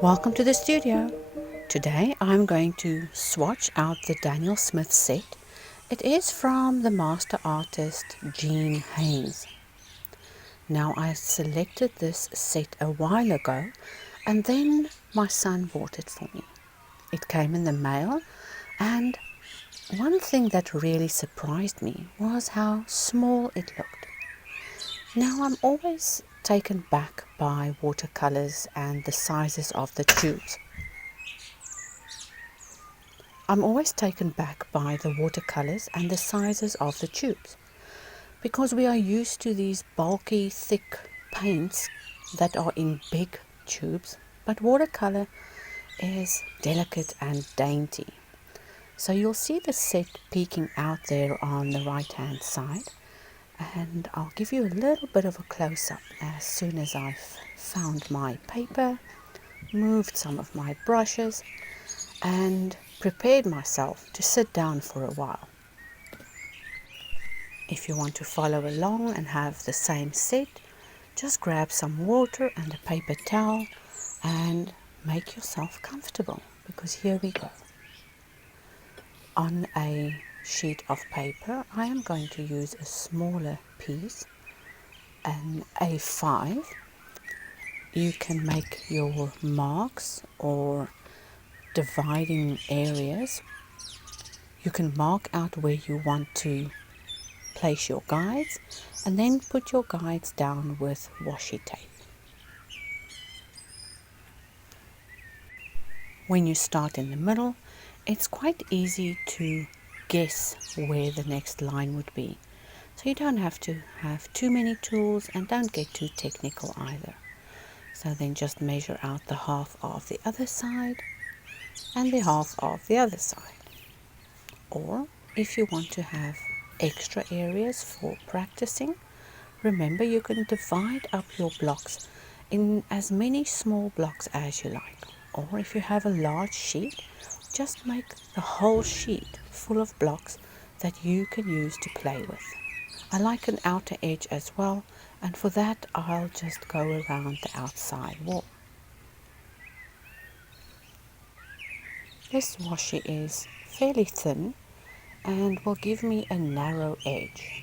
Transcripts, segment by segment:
Welcome to the studio. Today I'm going to swatch out the Daniel Smith set. It is from the master artist Haines. Now I selected this set a while ago and then my son bought it for me. It came in the mail, and one thing that really surprised me was how small it looked. Now I'm always taken back by watercolors and the sizes of the tubes. I'm always taken back by the watercolors and the sizes of the tubes because we are used to these bulky, thick paints that are in big tubes, but watercolor is delicate and dainty. So you'll see the set peeking out there on the right hand side, and I'll give you a little bit of a close-up as soon as I've found my paper, moved some of my brushes, and prepared myself to sit down for a while. If you want to follow along and have the same set, just grab some water and a paper towel and make yourself comfortable, because here we go. On a sheet of paper, I am going to use a smaller piece, an A5. You can make your marks or dividing areas. You can mark out where you want to place your guides and then put your guides down with washi tape. When you start in the middle, it's quite easy to guess where the next line would be. So you don't have to have too many tools and don't get too technical either. So then just measure out the half of the other side and the half of the other side. Or if you want to have extra areas for practicing, remember you can divide up your blocks in as many small blocks as you like. Or if you have a large sheet, just make the whole sheet full of blocks that you can use to play with. I like an outer edge as well, and for that I'll just go around the outside wall. This washi is fairly thin and will give me a narrow edge.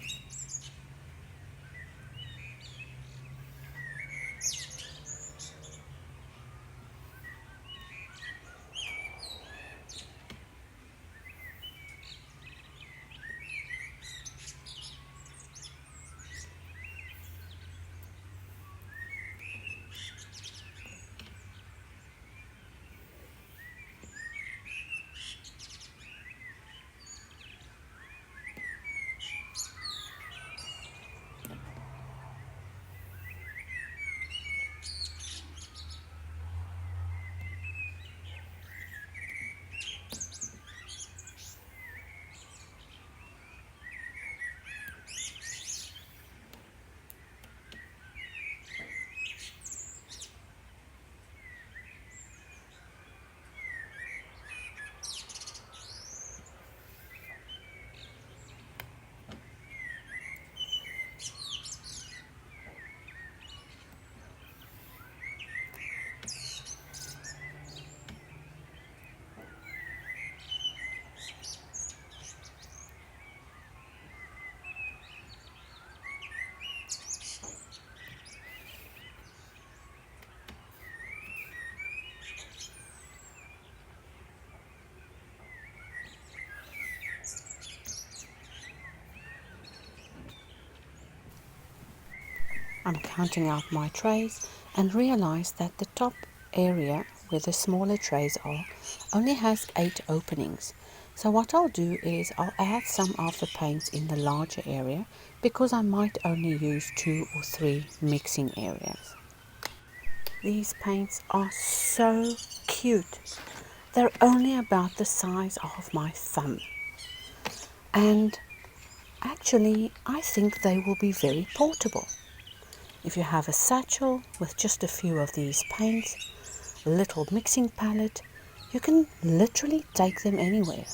I'm counting out my trays and realize that the top area where the smaller trays are only has 8 openings. So what I'll do is I'll add some of the paints in the larger area because I might only use 2 or 3 mixing areas. These paints are so cute. They're only about the size of my thumb. And actually, I think they will be very portable. If you have a satchel with just a few of these paints, a little mixing palette, you can literally take them anywhere.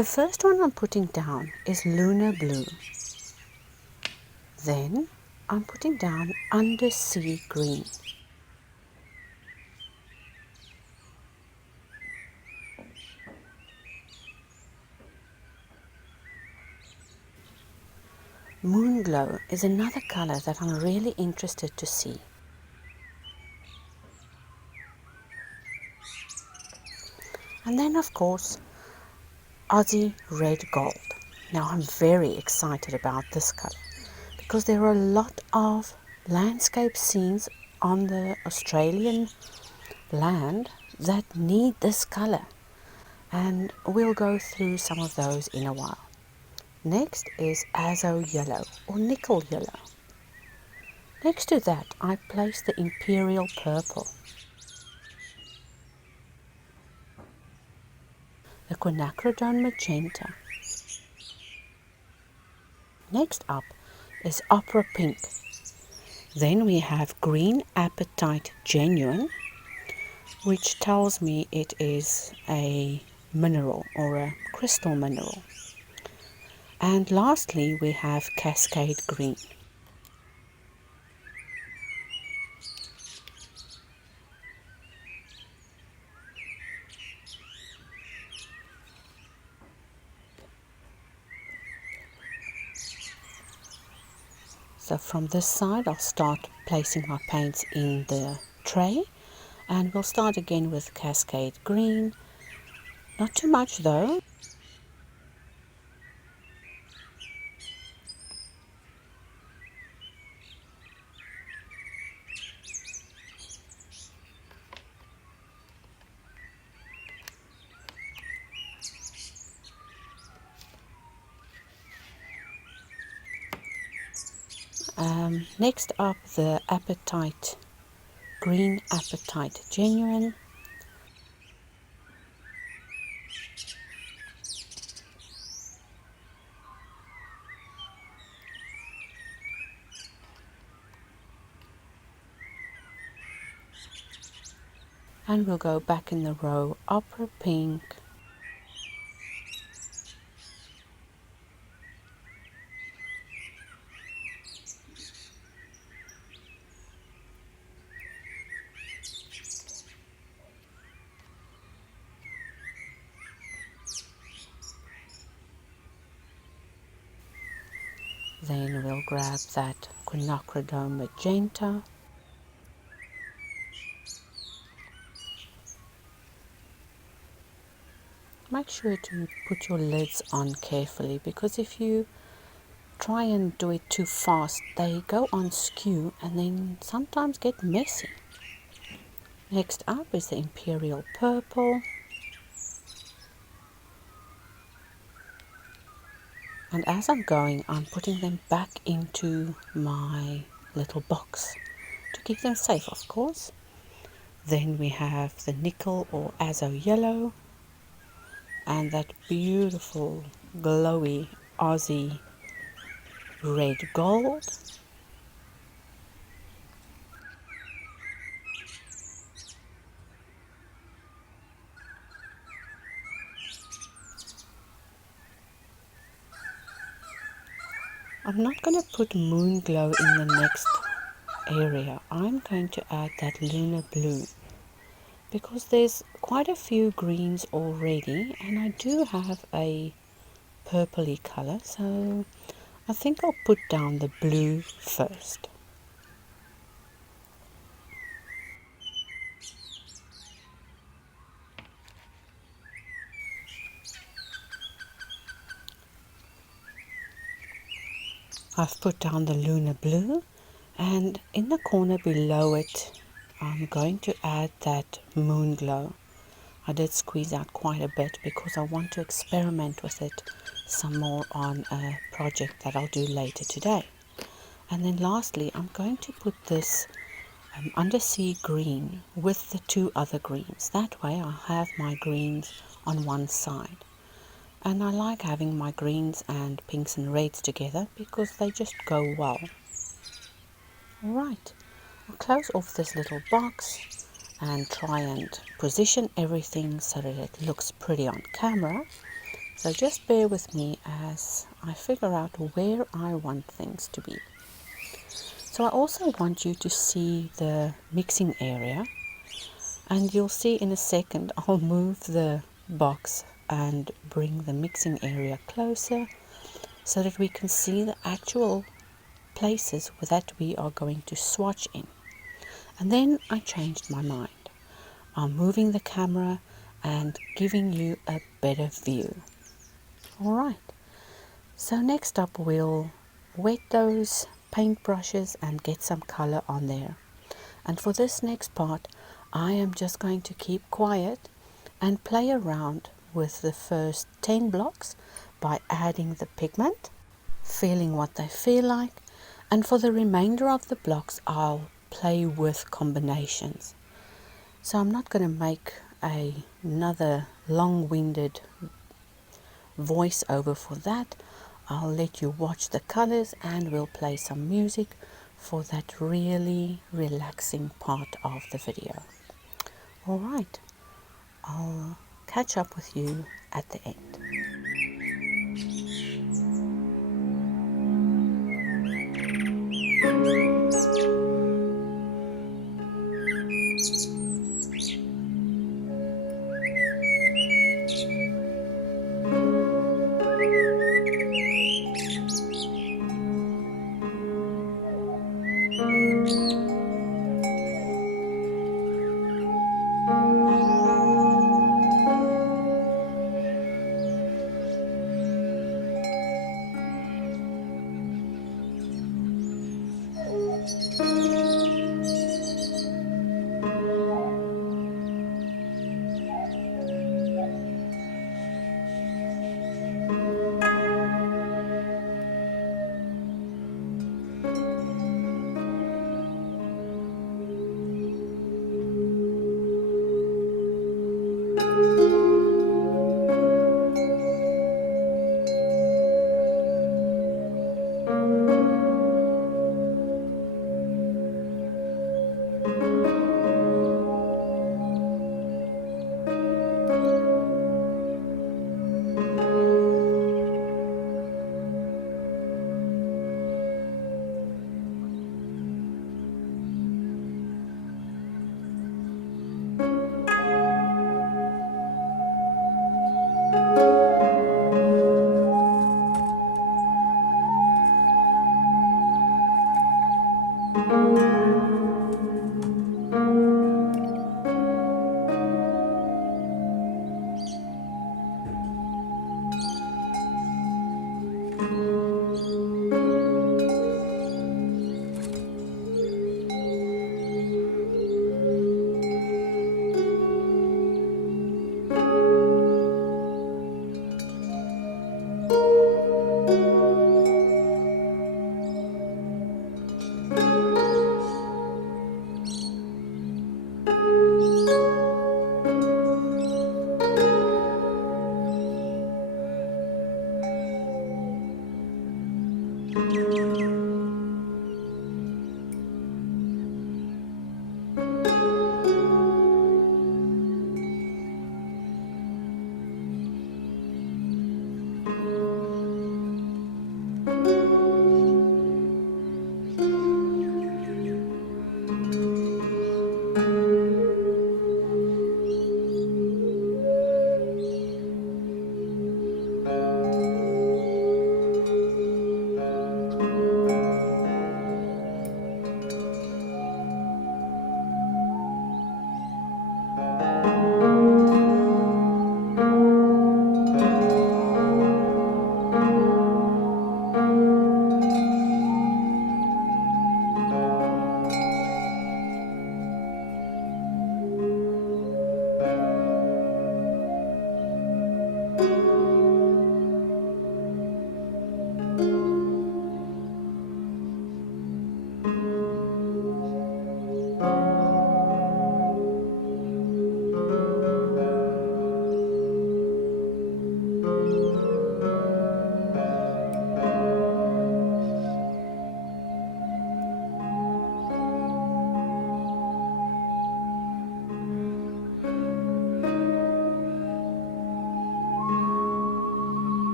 The first one I'm putting down is Lunar Blue. Then I'm putting down Undersea Green. Moonglow is another colour that I'm really interested to see. And then of course, Aussie Red Gold. Now I'm very excited about this colour because there are a lot of landscape scenes on the Australian land that need this colour, and we'll go through some of those in a while. Next is Azo Yellow or Nickel Yellow. Next to that I place the Imperial Purple, the Quinacridone Magenta. Next up is Opera Pink. Then we have Green Apatite Genuine, which tells me it is a mineral or a crystal mineral. And lastly we have Cascade Green. So from this side I'll start placing my paints in the tray, and we'll start again with Cascade Green. Not too much though. Next up the Apatite, Green Apatite Genuine. And we'll go back in the row, Opera Pink, then we'll grab that Quinacridone Magenta, make sure to put your lids on carefully, because if you try and do it too fast they go on skew and then sometimes get messy. Next up is the Imperial Purple, and as I'm going I'm putting them back into my little box to keep them safe, of course. Then we have the Nickel or Azo Yellow and that beautiful glowy Aussie Red Gold. I'm not going to put Moonglow in the next area. I'm going to add that Lunar Blue because there's quite a few greens already and I do have a purpley colour, so I think I'll put down the blue first. I've put down the Lunar Blue, and in the corner below it I'm going to add that Moonglow. I did squeeze out quite a bit because I want to experiment with it some more on a project that I'll do later today. And then lastly I'm going to put this Undersea Green with the two other greens. That way I have my greens on one side. And I like having my greens and pinks and reds together because they just go well. Alright, I'll close off this little box and try and position everything so that it looks pretty on camera. So just bear with me as I figure out where I want things to be. So I also want you to see the mixing area, and you'll see in a second I'll move the box and bring the mixing area closer so that we can see the actual places that we are going to swatch in. And then I changed my mind. I'm moving the camera and giving you a better view. Alright, so next up we'll wet those paint brushes and get some color on there. And for this next part, I am just going to keep quiet and play around with the first 10 blocks by adding the pigment, feeling what they feel like, and for the remainder of the blocks I'll play with combinations. So I'm not going to make another long-winded voiceover for that. I'll let you watch the colors and we'll play some music for that really relaxing part of the video. Alright, I'll catch up with you at the end.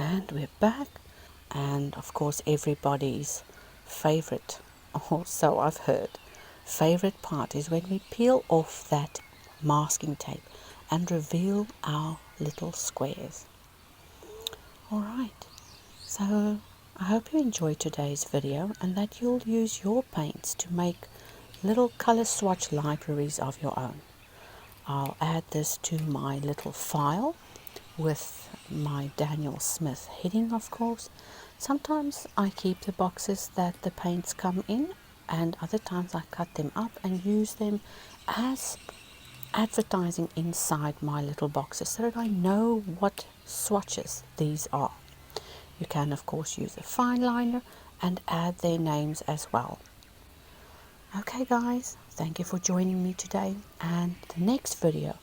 And we're back, and of course everybody's favorite, or so I've heard, favorite part is when we peel off that masking tape and reveal our little squares. Alright, so I hope you enjoyed today's video and that you'll use your paints to make little color swatch libraries of your own. I'll add this to my little file with my Daniel Smith heading, of course. Sometimes I keep the boxes that the paints come in, and other times I cut them up and use them as advertising inside my little boxes so that I know what swatches these are. You can of course use a fine liner and add their names as well. Okay guys, thank you for joining me today, and the next video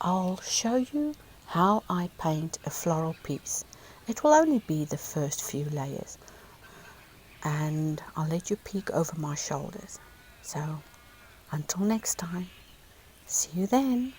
I'll show you how I paint a floral piece. It will only be the first few layers, and I'll let you peek over my shoulders. So until next time, see you then.